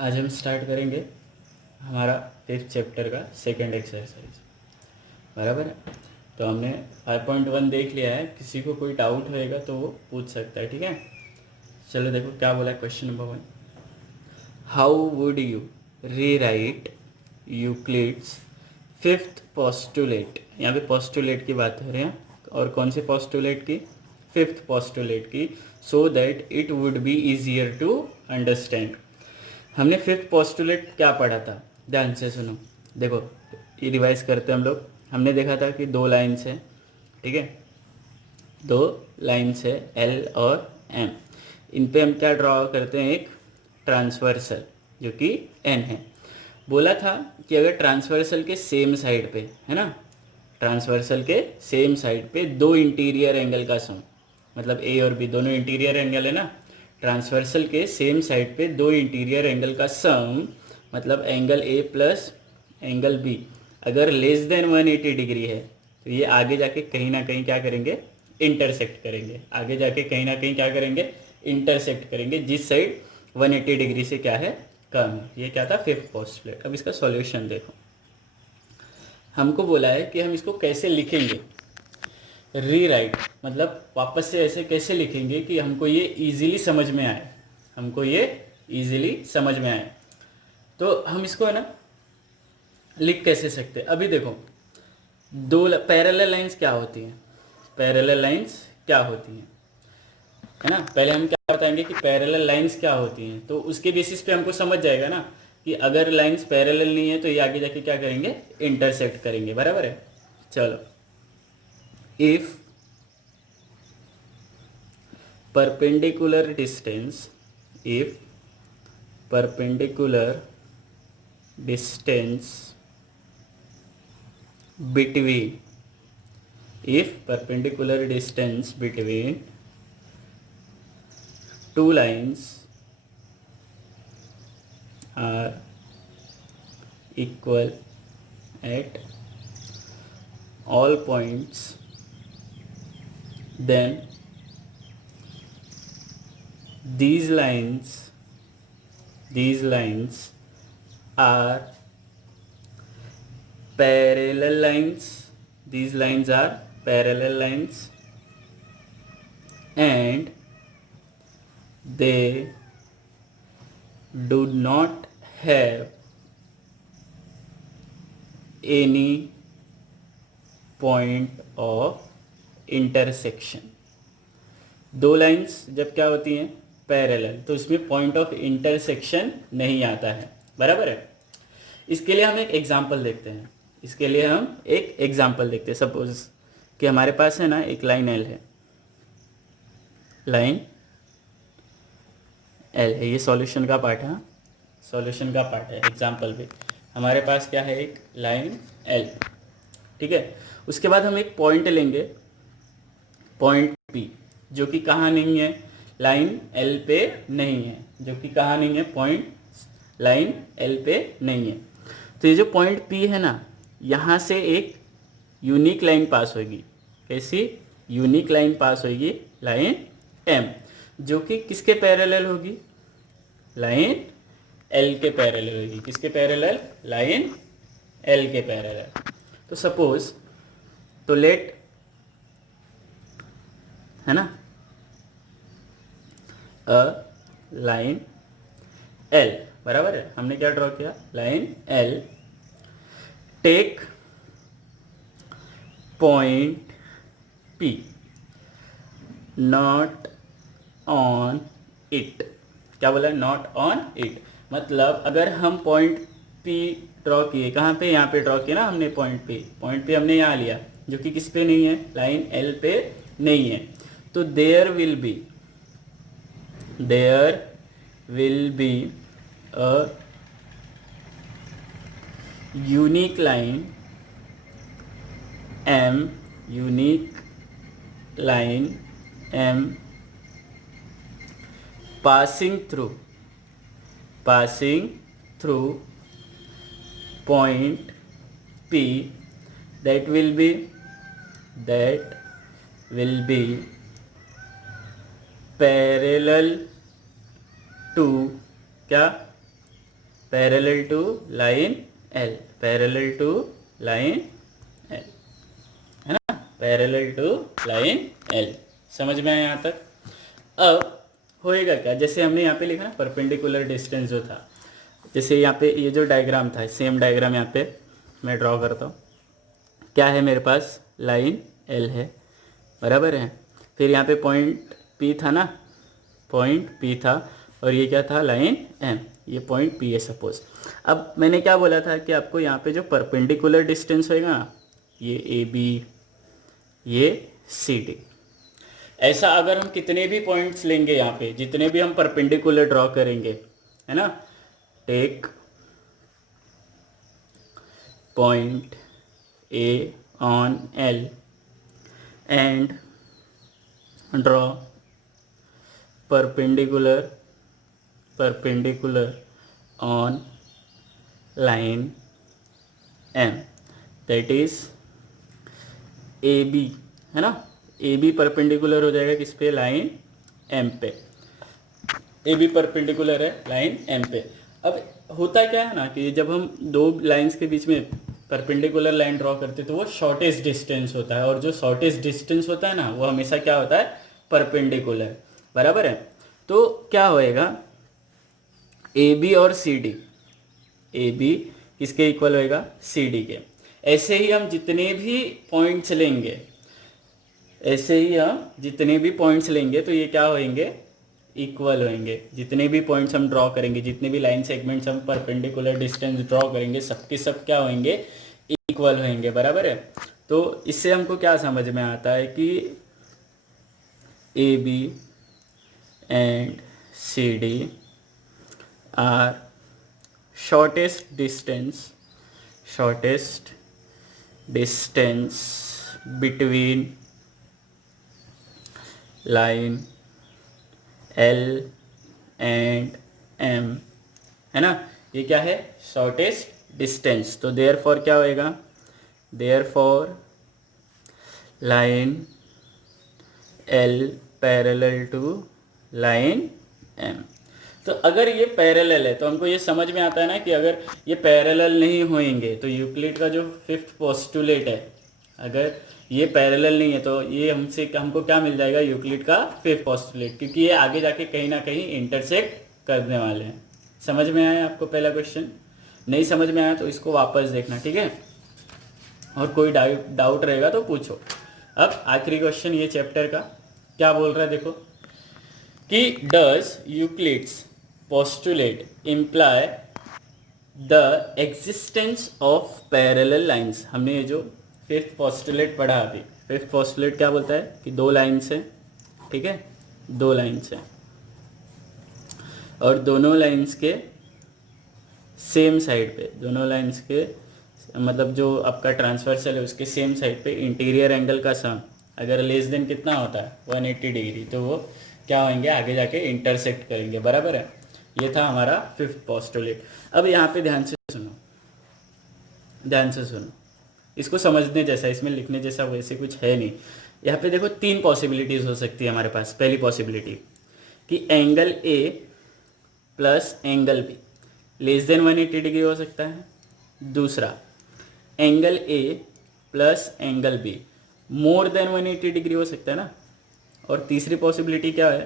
आज हम स्टार्ट करेंगे हमारा 5th चैप्टर का सेकंड एक्सरसाइज। बराबर है। तो हमने 5.1 देख लिया है, किसी को कोई डाउट होएगा तो वो पूछ सकता है। ठीक है, चलो देखो क्या बोला है question number 1। How would you री राइट यूक्लिड्स 5th पोस्टुलेट। यहाँ पे पोस्टुलेट की बात हो रही है, और कौन से पोस्टुलेट की? 5th पोस्टुलेट की। So that it would be easier to understand. हमने 5th पोस्टुलेट क्या पढ़ा था, ध्यान से सुनो। देखो ये रिवाइज करते हैं हम लोग। हमने देखा था कि 2 लाइन्स हैं, ठीक है, 2 लाइन्स है एल और एम। इन पे हम क्या ड्रॉ करते हैं? एक ट्रांसवर्सल जो कि एन है। बोला था कि अगर ट्रांसवर्सल के सेम साइड पे है ना, ट्रांसवर्सल के सेम साइड पे 2 इंटीरियर एंगल का सम, मतलब ए और बी दोनों इंटीरियर एंगल है ना, ट्रांसवर्सल के सेम साइड पे 2 इंटीरियर एंगल का सम, मतलब angle A plus angle B अगर लेस देन 180 डिग्री है तो ये आगे जाके कहीं ना कहीं क्या करेंगे? इंटरसेक्ट करेंगे। आगे जाके कहीं ना कहीं क्या करेंगे? इंटरसेक्ट करेंगे, जिस साइड 180 डिग्री से क्या है? कम है। ये क्या था? 5th postulate. अब इसका सॉल्यूशन देखो। हमको बोला है कि हम इसको कैसे लिखेंगे, रीराइट, मतलब वापस से ऐसे कैसे लिखेंगे कि हमको ये इजीली समझ में आए, हमको ये इजीली समझ में आए। तो हम इसको है ना लिख कैसे सकते हैं? अभी देखो, दो पैरेलल लाइंस क्या होती हैं? पैरेलल लाइंस क्या होती हैं, है ना? पहले हम क्या बताएंगे कि पैरेलल लाइंस क्या होती हैं, तो उसके बेसिस पे हमको समझ जाएगा ना कि अगर लाइंस पैरेलल नहीं है तो ये आगे जाके क्या करेंगे? इंटरसेक्ट करेंगे। बराबर है। चलो, if perpendicular distance, if perpendicular distance between, if perpendicular distance between two lines are equal at all points, then these lines are parallel lines, these lines are parallel lines, and they do not have any point of intersection। दो lines जब क्या होती हैं? Parallel, तो इसमें point of intersection नहीं आता है। बराबर है। इसके लिए हम एक एग्जांपल देखते हैं, इसके लिए हम एक एग्जांपल देखते हैं। सपोज कि हमारे पास है ना एक लाइन एल है, लाइन एल है, ये सॉल्यूशन का पार्ट है, सॉल्यूशन का पार्ट है। एग्जांपल पे हमारे पास क्या है? एक लाइन एल, ठीक है। उसके बाद हम एक पॉइंट लेंगे, पॉइंट पी, जो कि कहाँ नहीं है? लाइन एल पे नहीं है, जो कि कहाँ नहीं है? पॉइंट लाइन एल पे नहीं है। तो ये जो पॉइंट पी है ना, यहाँ से एक यूनिक लाइन पास होगी। कैसी यूनिक लाइन पास होगी? लाइन एम, जो कि किसके पैरेलल होगी? लाइन एल के पैरेलल होगी। किसके पैरेलल? लाइन एल के पैरेलल। तो सपोज, तो लेट, है ना, अ लाइन एल, बराबर है। हमने क्या ड्रॉ किया? Line L, take point P, not on it. क्या बोला? नॉट ऑन इट, मतलब अगर हम पॉइंट पी ड्रॉ किए, कहाँ पे? यहाँ पे ड्रॉ किया ना हमने पॉइंट पी, पॉइंट पी हमने यहाँ लिया, जो कि किस पे नहीं है? लाइन एल पे नहीं है। तो there will be a unique line M, unique line M passing through point P, that will be parallel to क्या? Parallel to line L, parallel to line L, है ना, पैरेलल टू लाइन एल। समझ में आया यहाँ तक? अब होएगा क्या, जैसे हमने यहाँ पे लिखा ना परपेंडिकुलर डिस्टेंस जो था, जैसे यहाँ पे ये जो डायग्राम था, सेम डायग्राम यहाँ पे मैं ड्रॉ करता हूँ। क्या है मेरे पास, लाइन एल है, बराबर है। फिर यहाँ पे पॉइंट पी था ना, पॉइंट पी था, और ये क्या था, लाइन एम, ये पॉइंट पी है सपोज। अब मैंने क्या बोला था कि आपको यहाँ पे जो परपेंडिकुलर डिस्टेंस होएगा ना, ये ए बी, ये सी डी, ऐसा अगर हम कितने भी पॉइंट्स लेंगे यहाँ पे, जितने भी हम परपेंडिकुलर ड्रॉ करेंगे, है ना, take point A on L and draw perpendicular on line M, that is AB, है ना, AB परपेंडिकुलर हो जाएगा किस पे, लाइन M पे। AB परपेंडिकुलर है लाइन M पे। अब होता क्या है ना कि जब हम दो लाइंस के बीच में परपेंडिकुलर लाइन ड्रॉ करते हैं तो वो शॉर्टेस्ट डिस्टेंस होता है, और जो शॉर्टेस्ट डिस्टेंस होता है ना वो हमेशा क्या होता है, परपेंडिकुलर, बराबर है। तो क्या होएगा, ए बी और सी डी, ए बी किसके इक्वल होएगा, सी डी के। ऐसे ही हम जितने भी पॉइंट्स लेंगे, ऐसे ही हम जितने भी पॉइंट्स लेंगे तो ये क्या होंगे, इक्वल होंगे। जितने भी पॉइंट्स हम ड्रॉ करेंगे, जितने भी लाइन सेगमेंट्स हम परपेंडिकुलर डिस्टेंस ड्रॉ करेंगे, सबके सब क्या होंगे, इक्वल होंगे, बराबर है। तो इससे हमको क्या समझ में आता है कि A B and CD are shortest distance between line L and M, है ना, ये क्या है, शॉर्टेस्ट डिस्टेंस। तो देयरफॉर क्या होएगा, therefore line L parallel to line M। तो अगर ये पैरेलल है तो हमको ये समझ में आता है ना कि अगर ये पैरेलल नहीं होंगे तो यूक्लिड का जो फिफ्थ पोस्टुलेट है, अगर ये पैरेलल नहीं है तो ये हमको क्या मिल जाएगा, यूक्लिड का फिफ्थ पोस्टुलेट, क्योंकि ये आगे जाके कहीं ना कहीं इंटरसेक्ट करने वाले हैं। समझ में आया आपको पहला क्वेश्चन? नहीं समझ में आया तो इसको वापस देखना, ठीक है, और कोई डाउट रहेगा तो पूछो। अब आखिरी क्वेश्चन ये चैप्टर का क्या बोल रहा है, देखो कि does Euclid's postulate imply the existence of parallel lines. हमने ये जो फिफ्थ पोस्टुलेट पढ़ा अभी, फिफ्थ पोस्टुलेट क्या बोलता है कि दो लाइंस हैं, ठीक है, दो लाइंस हैं और दोनों लाइंस के सेम साइड पे, दोनों लाइंस के मतलब जो आपका ट्रांसवर्सल है उसके सेम साइड पे इंटीरियर एंगल का सम अगर लेस देन कितना होता है 180 डिग्री, तो वो क्या होंगे, आगे जाके इंटरसेक्ट करेंगे, बराबर है। ये था हमारा फिफ्थ पोस्टुलेट। अब यहाँ पे ध्यान से सुनो, ध्यान से सुनो, इसको समझने जैसा, इसमें लिखने जैसा वैसे कुछ है नहीं। यहाँ पे देखो तीन पॉसिबिलिटीज़ हो सकती है हमारे पास। पहली पॉसिबिलिटी कि angle A plus angle B less than 180 degree हो सकता है। दूसरा, angle A plus angle be more than 180 degree हो सकता है ना। और तीसरी पॉसिबिलिटी क्या है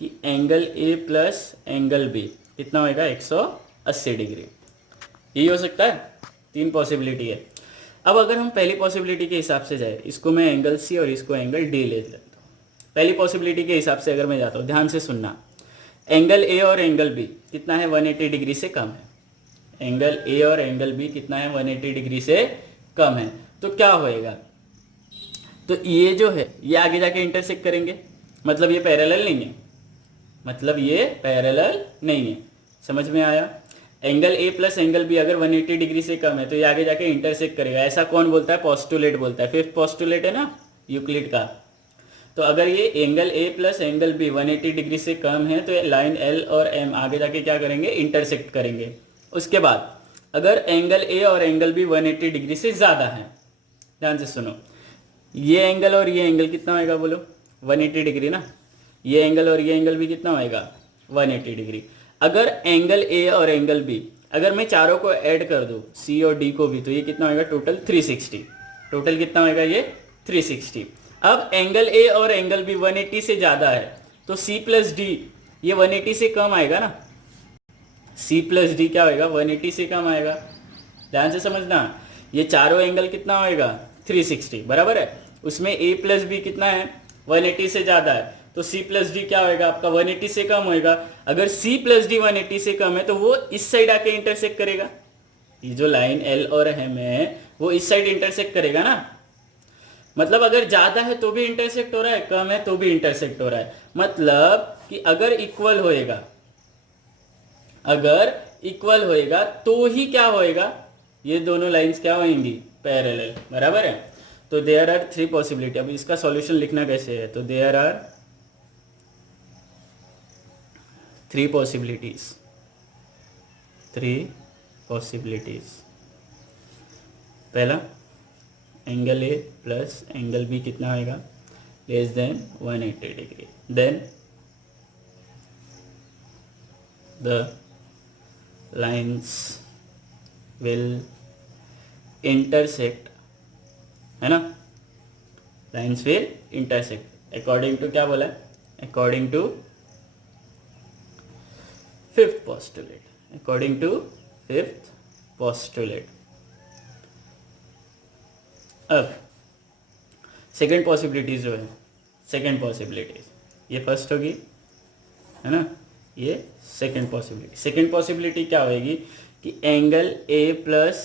कि angle A plus angle B कितना होएगा, 180 डिग्री। यही हो सकता है, तीन पॉसिबिलिटी है। अब अगर हम पहली पॉसिबिलिटी के हिसाब से जाए, इसको मैं एंगल सी और इसको एंगल डी ले लेता हूँ। पहली पॉसिबिलिटी के हिसाब से अगर मैं जाता हूँ, ध्यान से सुनना, एंगल ए और एंगल बी कितना है, 180 डिग्री से कम है। एंगल ए और एंगल बी कितना है, 180 डिग्री से कम है। तो क्या होएगा, तो ये जो है ये आगे जाके इंटरसेक्ट करेंगे, मतलब ये पैरेलल नहीं है, मतलब ये पैरेलल नहीं है। समझ में आया? Angle A plus angle B अगर 180 डिग्री से कम है तो ये आगे जाके इंटरसेक्ट करेगा। ऐसा कौन बोलता है, पोस्टुलेट बोलता है। फिफ्थ पोस्टुलेट है ना यूक्लिड का। तो अगर ये angle A plus angle B 180 degree से कम है तो लाइन एल और एम आगे जाके क्या करेंगे, इंटरसेक्ट करेंगे। उसके बाद अगर एंगल ए और एंगल बी 180 डिग्री से ज़्यादा है, ध्यान से सुनो, ये एंगल और ये एंगल कितना होएगा बोलो, 180 डिग्री ना। ये एंगल और ये एंगल भी कितना होएगा, 180 डिग्री। अगर एंगल ए और एंगल बी अगर मैं चारों को ऐड कर दूँ सी और डी को भी, तो ये कितना होगा टोटल 360। टोटल कितना होगा ये 360। अब एंगल ए और एंगल बी 180 से ज़्यादा है, तो सी प्लस डी ये 180 से कम आएगा ना। सी प्लस डी क्या होएगा 180 से कम आएगा। ध्यान से समझना, ये चारों एंगल कितना होएगा 360 बराबर है। उसमें ए प्लस बी कितना है 180 से ज़्यादा है, तो सी प्लस डी क्या होएगा आपका 180 से कम होएगा। अगर सी प्लस डी 180 से कम है तो वो इस साइड आके इंटरसेक्ट करेगा। ये जो लाइन एल और एम है वो इस साइड इंटरसेक्ट करेगा ना। मतलब अगर ज़्यादा है तो भी इंटरसेक्ट हो रहा है, कम है तो भी इंटरसेक्ट हो रहा है। मतलब कि अगर इक्वल होएगा, अगर इक्वल होएगा तो ही क्या होएगा, ये दोनों लाइंस क्या होंगी पैरेलल बराबर है। तो देयर आर 3 पॉसिबिलिटी। अब इसका सॉल्यूशन लिखना कैसे है, तो देयर आर 3 पॉसिबिलिटीज। 3 पॉसिबिलिटीज। पहला angle A plus angle B कितना होएगा less than 180 degree. Then the lines will intersect, है ना, lines will intersect according to क्या बोला है, according to fifth postulate, according to fifth postulate. अब सेकेंड पॉसिबिलिटीज जो है, सेकेंड पॉसिबिलिटीज ये फर्स्ट होगी, है ना, ये सेकेंड पॉसिबिलिटी। सेकेंड पॉसिबिलिटी क्या होएगी कि angle A plus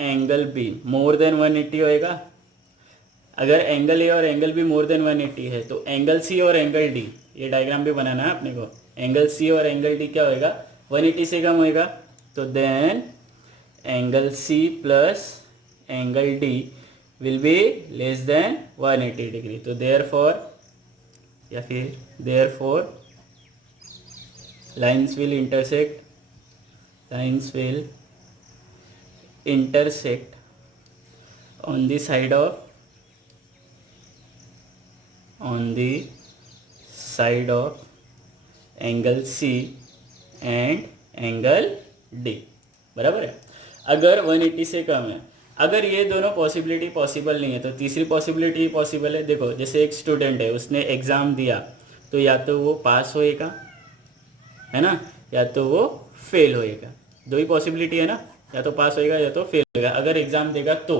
angle be more than 180 होएगा। अगर एंगल ए और एंगल बी मोर देन 180 है तो एंगल सी और एंगल डी, ये डायग्राम भी बनाना है अपने को, एंगल सी और एंगल डी क्या होएगा 180 से कम होएगा। तो then angle C plus angle D will be less than 180 degree. तो देयरफॉर या फिर therefore lines will intersect, lines will intersect on the side of angle C and angle D बराबर है। अगर 180 से कम है, अगर ये दोनों पॉसिबिलिटी पॉसिबल नहीं है तो तीसरी पॉसिबिलिटी पॉसिबल है। देखो जैसे एक स्टूडेंट है, उसने एग्ज़ाम दिया तो या तो वो पास होएगा, है ना, या तो वो फेल होएगा। दो ही पॉसिबिलिटी है ना, या तो पास होएगा या तो फेल होएगा। अगर एग्ज़ाम देगा तो,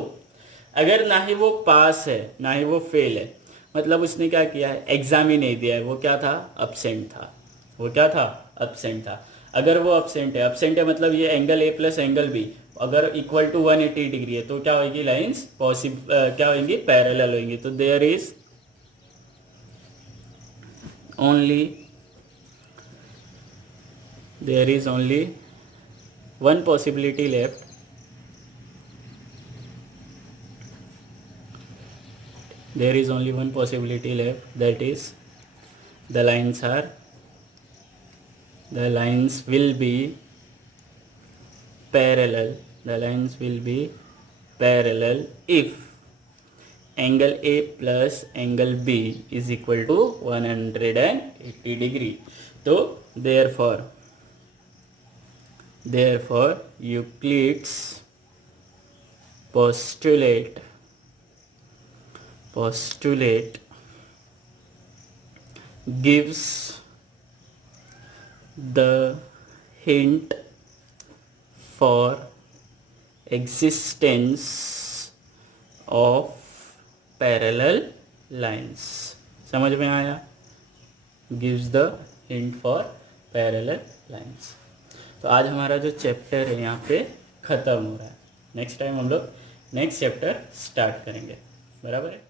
अगर ना ही वो पास है ना ही वो फेल है, मतलब उसने क्या किया है, एग्ज़ाम ही नहीं दिया है, वो क्या था, अब्सेंट था। वो क्या था, अब्सेंट था। अगर वो अब्सेंट है मतलब ये angle A plus angle B अगर इक्वल टू 180 डिग्री है तो क्या होगी, लाइन्स क्या होंगी, पैरेलल होंगी। तो there is only one possibility left, there is only one possibility left, that is the lines will be parallel, the lines will be parallel if angle A plus angle B is equal to 180 degree. तो therefore Euclid's postulate gives the hint for existence of parallel lines। समझ में आया, gives the hint for parallel lines। तो आज हमारा जो chapter है यहाँ पे ख़त्म हो रहा है। नेक्स्ट टाइम हम लोग नेक्स्ट चैप्टर स्टार्ट करेंगे, बराबर है।